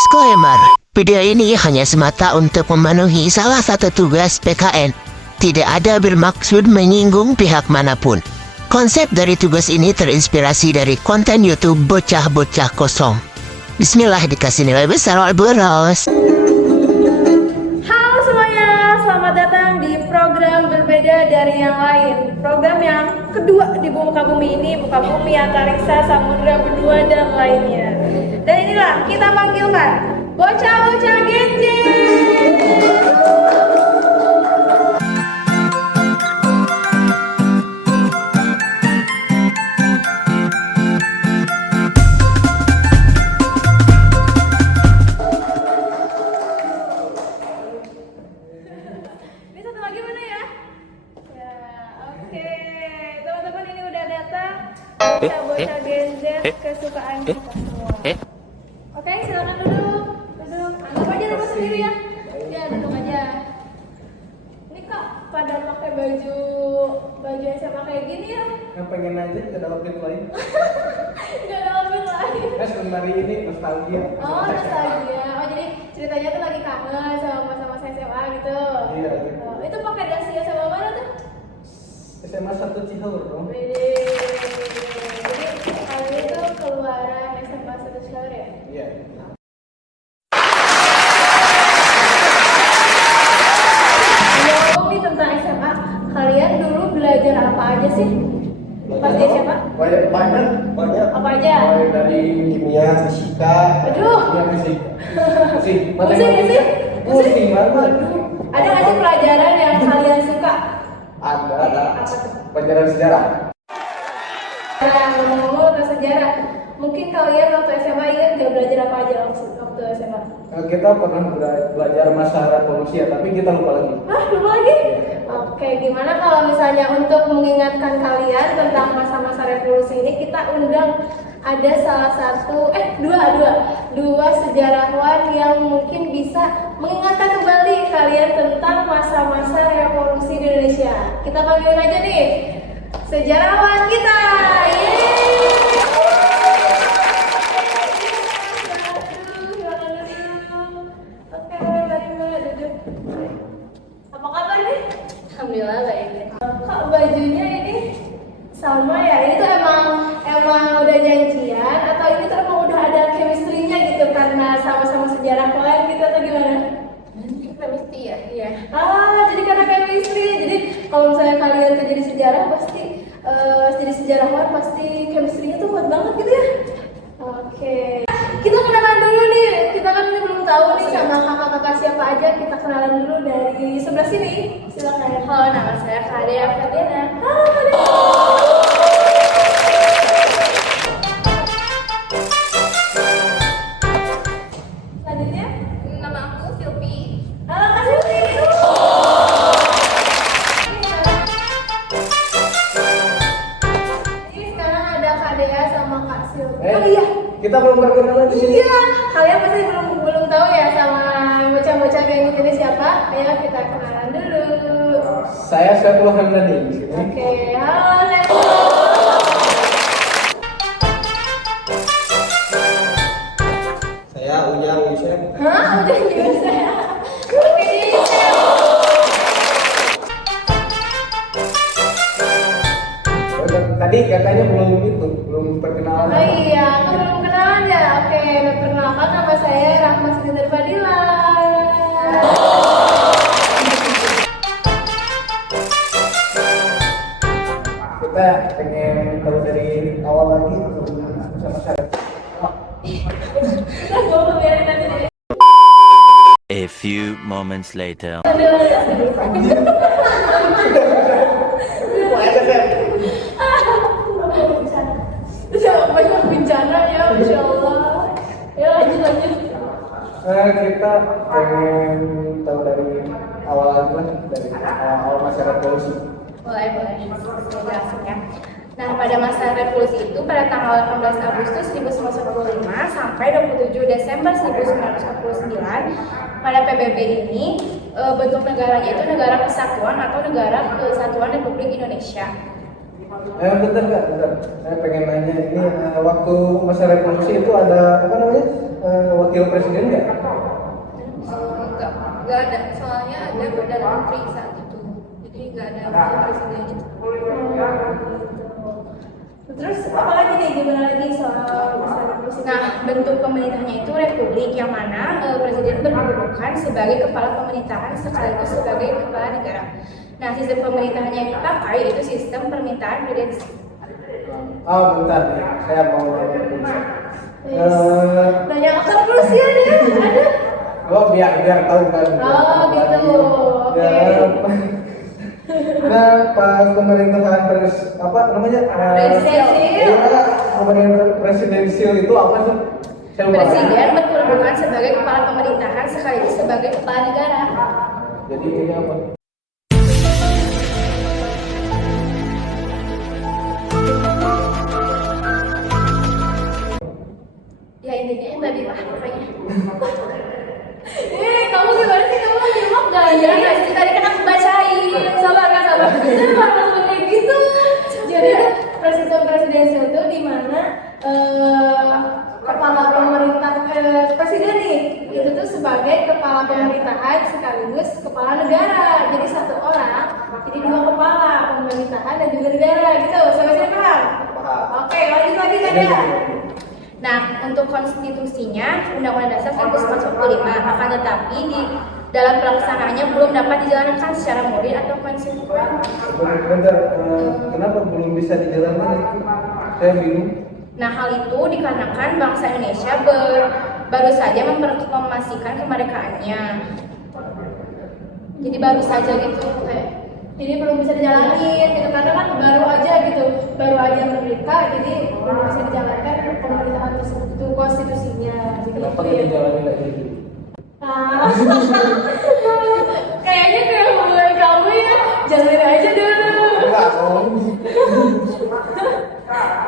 Disclaimer, video ini hanya semata untuk memenuhi salah satu tugas PKN. Tidak ada bermaksud menyinggung pihak manapun. Konsep dari tugas ini terinspirasi dari konten YouTube bocah-bocah kosong. Bismillah, dikasih nilai besar oleh Boros. Halo semuanya, selamat datang di program berbeda dari yang lain. Program yang kedua di Muka Bumi ini, Muka Bumi, Antariksa, Samudra Berdua, dan lainnya. Dan inilah kita panggilkan bocah-bocah Genji. Ini satu lagi mana ya? Ya, oke. Teman-teman, ini udah datang bocah-bocah Genji kesukaan kita semua. Oke, silakan duduk. Anggap aja rumah sendiri ya. Ya, duduk aja. Ini kok pada pakai baju SMA kayak gini ya? Yang pengen aja gak ada outfit lain. Gak ada mobil lain. Sebenarnya ini nostalgia. Oh, nostalgia. Oh, jadi ceritanya tuh lagi kangen sama masa-masa SMA gitu. Iya, gitu. Oh, itu pakai dasi SMA mana tuh? SMA 1 Cihaur dong. Widih. Jadi kalian itu keluaran SMA 1 Cihaur ya? Iya. Ngomong nih tentang SMA, kalian dulu belajar apa aja sih? Pas di SMA? Banyak. Apa aja? Mulai dari kimia, fisika, Aduh. kimia, fisik. Pusing gak sih? Pusing banget. Ada nggak sih pelajaran yang kalian suka? Ada. Apa tuh? Pelajaran sejarah. Nah, ngomong-ngomong tentang sejarah, mungkin kalian waktu SMA ingat gak belajar apa aja waktu SMA? Kita pernah belajar masa revolusi ya, tapi kita lupa lagi. Hah, lupa lagi? Oke, gimana kalau misalnya untuk mengingatkan kalian tentang masa-masa revolusi ini, kita undang ada salah satu, dua sejarawan yang mungkin bisa mengingatkan kembali kalian tentang masa-masa revolusi di Indonesia. Kita panggilin aja nih sejarawan kita. Oke, mari Mbak duduk. Apa kabar nih? Alhamdulillah baik. Kok bajunya ini sama ya? Ini tuh emang udah janjian atau ini tuh emang udah ada chemistry-nya gitu karena sama-sama sejarah kalian gitu atau gimana? Chemistry ya? Iya. Jadi karena chemistry. Jadi kalau misalnya kalian tuh jadi sejarah pasti jadi sejarawan pasti chemistry-nya tuh kuat banget gitu ya? Oke. Kita kenalan dulu nih. Kita kan ini belum tahu nih sama kakak-kakak siapa aja. Kita kenalan dulu dari sebelah sini. Silakan. Halo, nama saya Kadea Ferdiana. Halo, Kadea. Selanjutnya, nama aku Silvi. Halo, Kak Silvi. Jadi sekarang ada Kadea sama Kak Silvi. Oh iya. Kita belum perkenalan di sini. Iya, kalian pasti belum tahu ya sama bocah-bocah geng ini siapa? Ayo kita kenalan dulu. Saya Saifullah Hamdani di sini. Oke, halo Saiful. Saya Ujang Yusef. Hah? Udah Yusef. Oke, Yusef. Tadi katanya belum perkenalan. Oh iya, aku belum kenalan ya. Oke, perkenalkan nama saya Rahma Sinter Fadila. Kita pengen tahu dari awal lagi sama saya. Nah, gue biarin aja deh. A few moments later. Banyak bencana ya, Masya Allah. Ya lanjut. Kita pengen tahu dari awal lagi lah, dari awal masa revolusi. Boleh. Saya jelasin ya. Nah, pada masa revolusi itu pada tanggal 18 Agustus 1945 sampai 27 Desember 1949, pada PBB ini bentuk negaranya itu negara kesatuan atau negara kesatuan Republik Indonesia. Bentar. Saya pengen nanya ini waktu masa revolusi itu ada apa namanya? wakil presiden nggak? Enggak ada, soalnya ada Perdana Menteri saat itu, jadi nggak ada wakil presiden itu. Terus apa lagi nih, gimana lagi soal misalnya presiden? Nah, bentuk pemerintahnya itu republik, yang mana presiden berkedudukan sebagai kepala pemerintahan sekaligus sebagai kepala negara. Nah, sistem pemerintahan yang dipakai itu sistem permintaan presidensi. Oh, bentar nih, saya mau nanya. Banyak akal krusial ya, ada. Oh, biar tahu kan. Oh, gitu. Oke. Ya, nah, pas pemerintahan apa namanya? Presidensial. Pemerintahan presidensial itu apa sih? Saya lupa. Presiden berkedudukan sebagai kepala pemerintahan sekaligus sebagai kepala negara. Jadi ini apa? Ya intinya yang tadi lah pokoknya. Kamu gimana sih, kamu nyimak gak? Ya sih, tadi kan aku bacain. Sabar. Langsung kayak gitu. Jadi sistem presidensial itu di mana kepala pemerintah presiden nih itu tuh sebagai kepala pemerintahan sekaligus kepala negara. Jadi satu orang, jadi dua kepala pemerintahan dan juga negara gitu. Sampai sini paham? Paham. Oke, lanjut lagi kan ya. Nah, untuk konstitusinya Undang-Undang Dasar 1945, akan tetapi di dalam pelaksanaannya belum dapat dijalankan secara murni atau konsekuen. Bentar, kenapa belum bisa dijalankan itu? Saya bingung. Nah, hal itu dikarenakan bangsa Indonesia baru saja memproklamasikan kemerdekaannya. Jadi baru saja gitu, kayak jadi belum bisa dijalanin gitu, karena kan baru aja merdeka, jadi belum bisa dijalankan pemerintahan tersebut itu konstitusinya. Jadi Kenapa itu kita ya. jalanin lagi? Kayaknya kayak hubungan kamu ya, jalanin aja dulu. Enggak, om.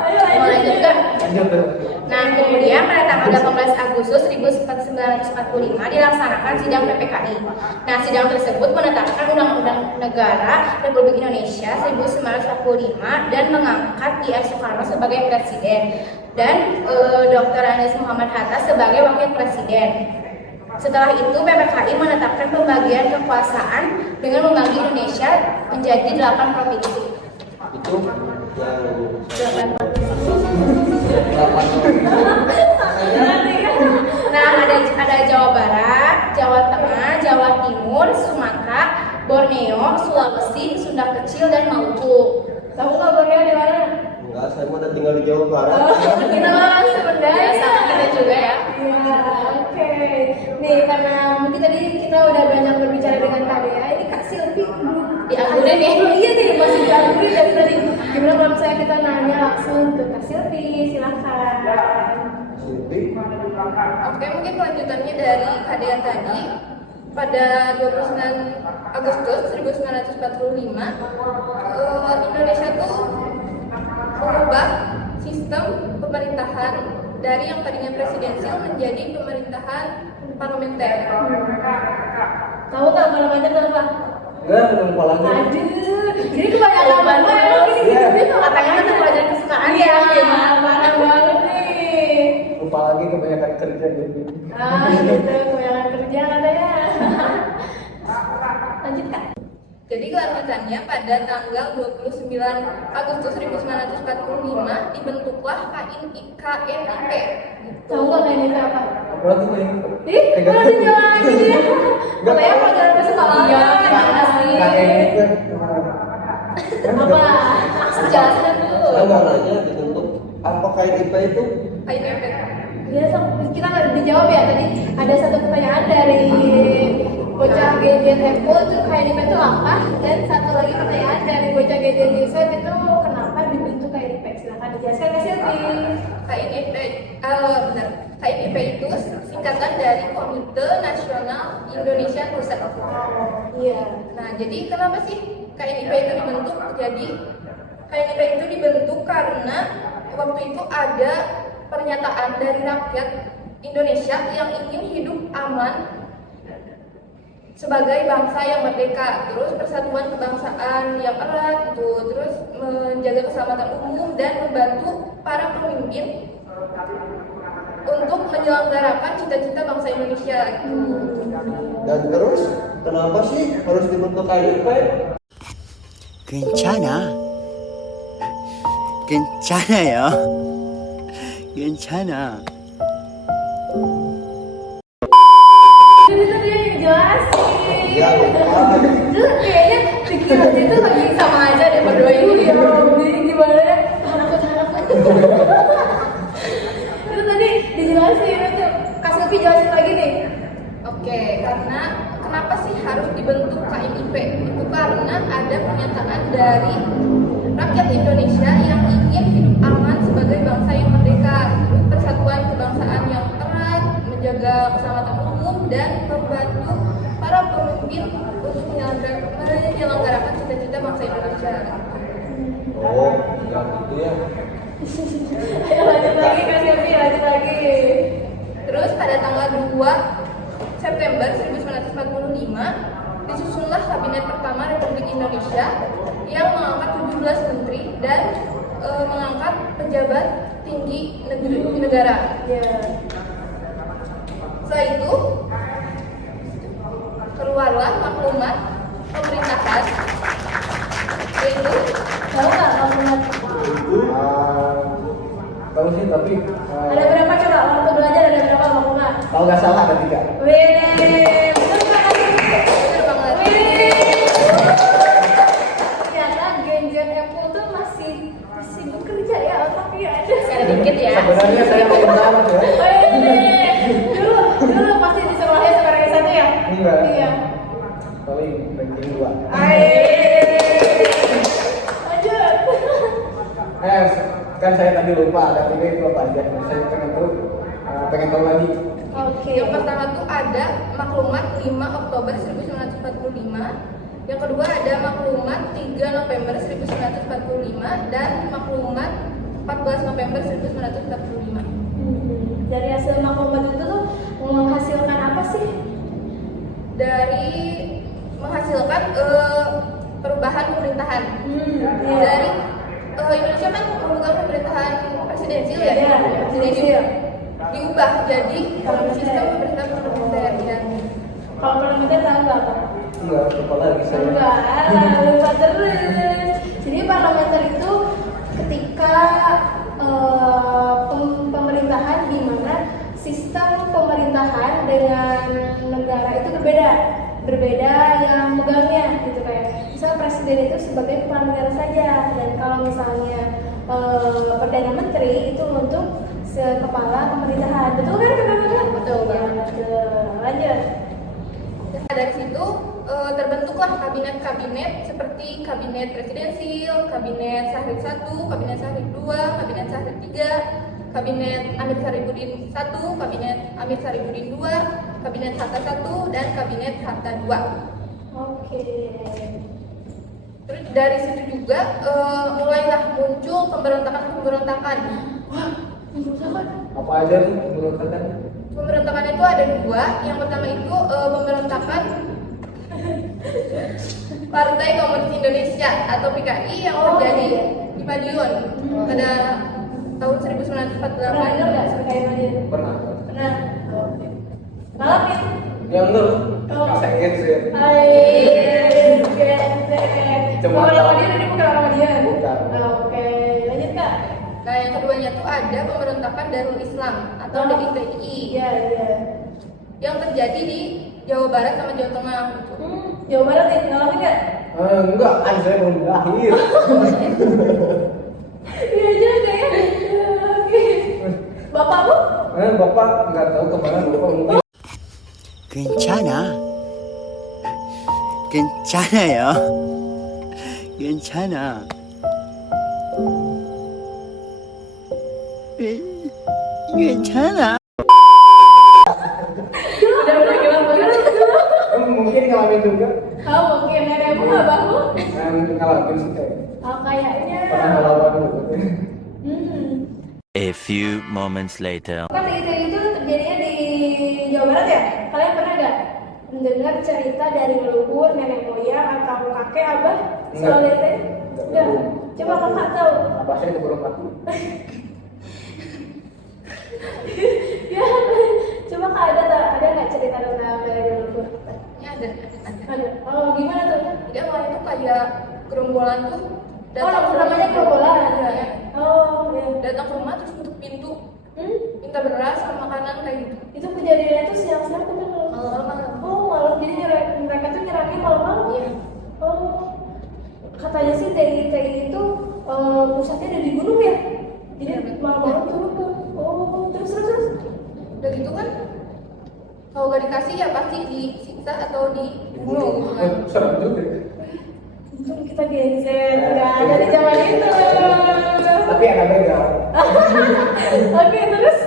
Ayo lanjut kan. Lanjut deh. Nah, kemudian pada tanggal 18 Agustus 1945 dilaksanakan sidang PPKI. Nah, sidang tersebut menetapkan Undang-Undang Negara Republik Indonesia 1945 dan mengangkat I.R. Soekarno sebagai presiden dan Dr. Andes Muhammad Hatta sebagai wakil presiden. Setelah itu PPKI menetapkan pembagian kekuasaan dengan membagi Indonesia menjadi 8 provinsi. Itu yang 8 Nah, ada Jawa Barat, Jawa Tengah, Jawa Timur, Sumatera, Borneo, Sulawesi, Sunda Kecil, dan Maluku. Tahu nggak Borneo di mana? Enggak, saya mau tinggal di Jawa Barat. Kita mah sebenarnya sama kita juga ya. Iya, oke. Nih, karena mungkin tadi kita udah banyak berbicara dengan Kak Dea, ini Kak Silvi dianggurin ya. Iya nih, masih dianggurin dari tadi. Gimana kalau misalnya kita nanya langsung ke Kak Silvi, silahkan. Oke, mungkin kelanjutannya dari Kak Dea tadi. Pada 29 Agustus 1945, Indonesia tuh mengubah sistem pemerintahan dari yang tadinya presidensial menjadi pemerintahan parlementer. Tahu nggak parlementer itu apa? enggak lupa lagi. Aduh, jadi kebanyakan banget emang ini gitu. Katanya itu pelajaran kesukaan ya. Parah banget nih. Lupa lagi kebanyakan kerja jadi. Gitu, kebanyakan kerja katanya. Lanjut Kak. Jadi kelanjutannya pada tanggal 29 Agustus 1945 dibentuklah KNIP. Tahu nggak kayak ini apa? Apa lagi nih? Ih, udah dijawab lagi dia. Katanya pelajaran kesukaan. Iya, gimana sih? Apa? Jelaskan dulu. Saya mau nanya dibentuk apa KNIP itu? KNIP. Dia kita nggak dijawab ya tadi. Ada satu pertanyaan dari bocah Genjen Tempo itu KNIP itu apa? Dan satu lagi pertanyaan dari bocah Genjen Yusuf itu kenapa dibentuk KNIP? Silahkan dijelaskan Kak Silvi. KNIP, benar. KNIP itu singkatan dari Komite Nasional Indonesia Pusat. Iya. Nah, jadi kenapa sih KNIP itu dibentuk? Jadi KNIP itu dibentuk karena waktu itu ada pernyataan dari rakyat Indonesia yang ingin hidup aman sebagai bangsa yang merdeka, terus persatuan kebangsaan yang erat gitu, terus menjaga keselamatan umum dan membantu para pemimpin untuk menyelenggarakan cita-cita bangsa Indonesia gitu. Dan terus kenapa sih harus dibentuk KIP? 괜찮아. 괜찮아요. 괜찮아. Itu dia ngejelasin. Ya lupa. Itu kayaknya pikiran itu lagi sama aja deh berdua ini. Ya, jadi gimana ya? Takut. Itu tadi dijelasin itu. Kasih lebih jelasin lagi nih. Oke, karena kenapa sih harus dibentuk KIP? Itu karena ada pernyataan dari rakyat Indonesia yang ingin hidup aman sebagai bangsa yang merdeka, persatuan kebangsaan yang erat, menjaga keselamatan umum dan membantu para pemimpin untuk menyelenggarakan cita-cita bangsa Indonesia. Oh, ya gitu ya. Ayo lanjut lagi Kak Silvi, lanjut lagi. Terus pada tanggal 2 September 1945 disusunlah Kabinet pertama Republik Indonesia yang mengangkat 17 menteri dan mengangkat pejabat tinggi negara. Ya. Setelah itu keluarlah maklumat pemerintahan yaitu Tahu nggak maklumat? Tahu sih tapi Ada berapa coba waktu belajar ada berapa maklumat? kalau nggak salah ada 3. Wih, betul nggak Kak Silvi? benar banget. Ternyata Gen Apple tuh masih bekerja ya otaknya ada. Ada dikit ya. Sebenarnya saya mau banget ya. Dulu pasti di sekolahnya sekarang satu ya? Enggak. Iya. Paling ranking 2. Lanjut. Kan saya tadi lupa ada 3 itu apa aja. Saya pengen tahu lagi. Oke. Yang pertama tuh ada maklumat 5 Oktober 1945. Yang kedua ada maklumat 3 November 1945 dan maklumat 14 November 1945. Dari hasil maklumat itu tuh menghasilkan apa sih? Dari menghasilkan perubahan pemerintahan. Iya. Dari Indonesia kan memegang pemerintahan presidensial ya. Iya, presidensial. Diubah jadi sistem pemerintahan parlementer ya. Kalau parlementer tahu nggak apa? Enggak, lupa lagi saya. Enggak, lupa terus. Jadi parlementer itu ketika pemerintahan di mana sistem pemerintahan dengan negara itu berbeda yang megangnya gitu kayak misal presiden itu sebagai kepala negara saja dan kalau misalnya perdana menteri itu untuk kepala pemerintahan. Betul kan kakak-kakak? Betul Ya, banget. betul. Lanjut. Nah, dari situ terbentuklah kabinet-kabinet seperti kabinet presidensil, kabinet Syahrir 1, kabinet Syahrir 2, kabinet Syahrir 3, kabinet Amir Syarifuddin 1, kabinet Amir Syarifuddin 2, kabinet Hatta 1 dan kabinet Hatta 2. Oke. Terus dari situ juga mulailah muncul pemberontakan. Apa aja nih pemberontakan? Pemberontakan itu ada 2. Yang pertama itu pemberontakan Partai Komunis Indonesia atau PKI yang terjadi di Madiun pada tahun 1948. Pernah dengar nggak terkait Madiun? Pernah. Pernah. Oke. Ngalamin? Ya enggak. Oh. Saya sih. Cuma Bukan tahu. sama dia, tadi bukan sama dia. Bukan. Oke, lanjut Kak. Nah, yang keduanya tuh ada pemberontakan Darul Islam atau DITI Iya, iya. yang terjadi di Jawa Barat sama Jawa Tengah. Jawa Barat nih, ngalamin nggak? Enggak, kan saya belum lahir. Iya juga ya. Oke. Bapak bu? Bapak nggak tahu kemana bapak mungkin. 괜찮아. 괜찮아요. 괜찮아. 괜찮아. Udah gimana banget? Mungkin ngalamin juga. Oh mungkin nenekmu abahmu? Ngalamin sih kayak Oh kayaknya. pernah ngelawan gitu. A few moments later. Kan itu terjadinya di Jawa Barat ya? Kalian pernah nggak mendengar cerita dari leluhur, nenek moyang, atau kakek, abah soal Enggak. DT? Enggak. Coba kakak tahu. Apa saya keburu mati? Ya, coba Kak ada nggak cerita tentang dari dulu? Ini ada. Ada. Oh, gimana tuh? Jadi awalnya tuh kayak gerombolan tuh Oh, namanya gerombolan. Iya. Oh, iya. Datang ke rumah terus tutup pintu, Hmm? minta beras sama makanan kayak gitu. Itu kejadiannya tuh siang-siang tuh kan? Malam-malam. Oh, malam. Jadi mereka tuh nyerangnya malam-malam? Iya. Oh, katanya sih TNI itu pusatnya ada di gunung ya? Jadi Iya, betul. malam-malam turun tuh. Oh, terus. Udah gitu kan, kalau gak dikasih ya pasti disiksa atau dibunuh gitu kan. Serem juga. Untung kita Gen Z, nggak ada di zaman itu. Tapi anak begal. Oke, terus?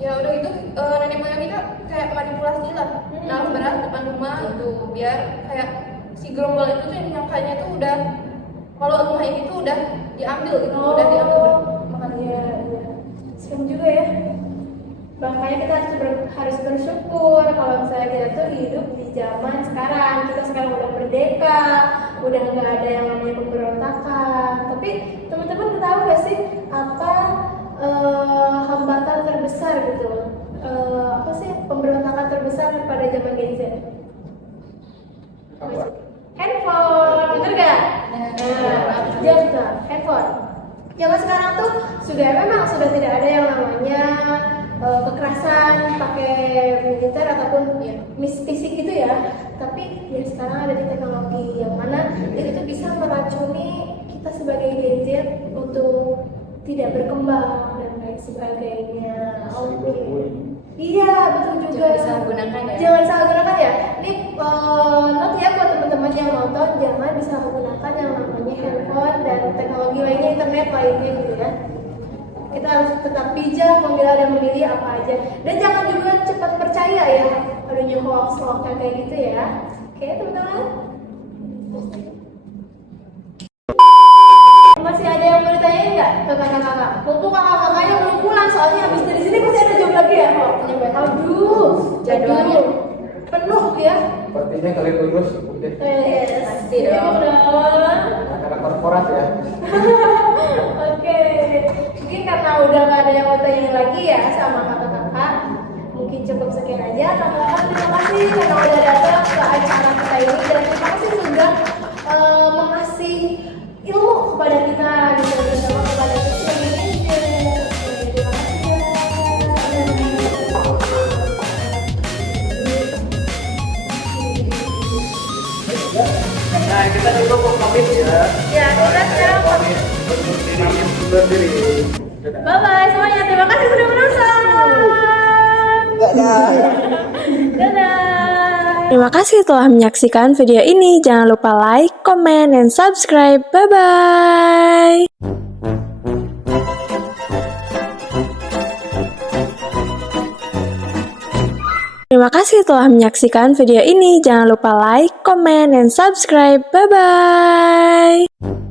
Ya udah gitu, nenek moyang kita kayak manipulasi lah, naruh beras depan rumah gitu, biar kayak si gerombol itu tuh yang nyangkanya tuh udah kalau rumah ini tuh udah diambil gitu, udah diambil makannya. Iya. Serem juga ya. Makanya kita harus bersyukur kalau misalnya kita tuh hidup di zaman sekarang. Kita sekarang udah merdeka, udah nggak ada yang namanya pemberontakan. Tapi teman-teman tahu nggak sih apa hambatan terbesar gitu? Apa sih pemberontakan terbesar pada zaman Gen Z? Apa? Handphone, bener gak? Nah, handphone. Zaman sekarang tuh memang sudah tidak ada yang namanya kekerasan pakai militer ataupun ya, fisik gitu ya. Tapi ya sekarang ada di teknologi yang mana itu bisa meracuni kita sebagai Gen Z untuk tidak berkembang dan lain sebagainya. Oke. Iya, betul juga. Jangan disalahgunakan ya. Jangan disalahgunakan ya. Ini not ya buat teman-teman yang nonton, jangan disalahgunakan yang namanya handphone dan teknologi lainnya, internet lainnya gitu ya. Kita harus tetap bijak memilah dan memilih apa aja. Dan jangan juga cepat percaya ya adanya hoax kayak gitu ya. Oke, teman-teman. Masih ada yang mau ditanyain nggak ke kakak-kakak? Mumpung kakak-kakaknya belum pulang, soalnya habis dari sini pasti ada job lagi ya kok. Aduh, Jadwalnya penuh ya. Sepertinya kalian lulus. Udah. Yes. Pasti dong. Anak korporat ya. Oke. Mungkin karena udah nggak ada yang mau tanya lagi ya sama kakak-kakak, mungkin cukup sekian aja. Kakak-kakak terima kasih karena udah datang ke acara kita ini dan terima kasih sudah mengasih ilmu kepada kita gitu, bersama kepada kita sebagai Terima kasih. Nah, kita juga mau pamit ya. Ya, udah ya. Pamit undur diri. Dadah. Bye bye semuanya. Terima kasih sudah menonton. Dadah. Terima kasih telah menyaksikan video ini. Jangan lupa like, comment, dan subscribe. Bye-bye. Terima kasih telah menyaksikan video ini. Jangan lupa like, comment, dan subscribe. Bye-bye.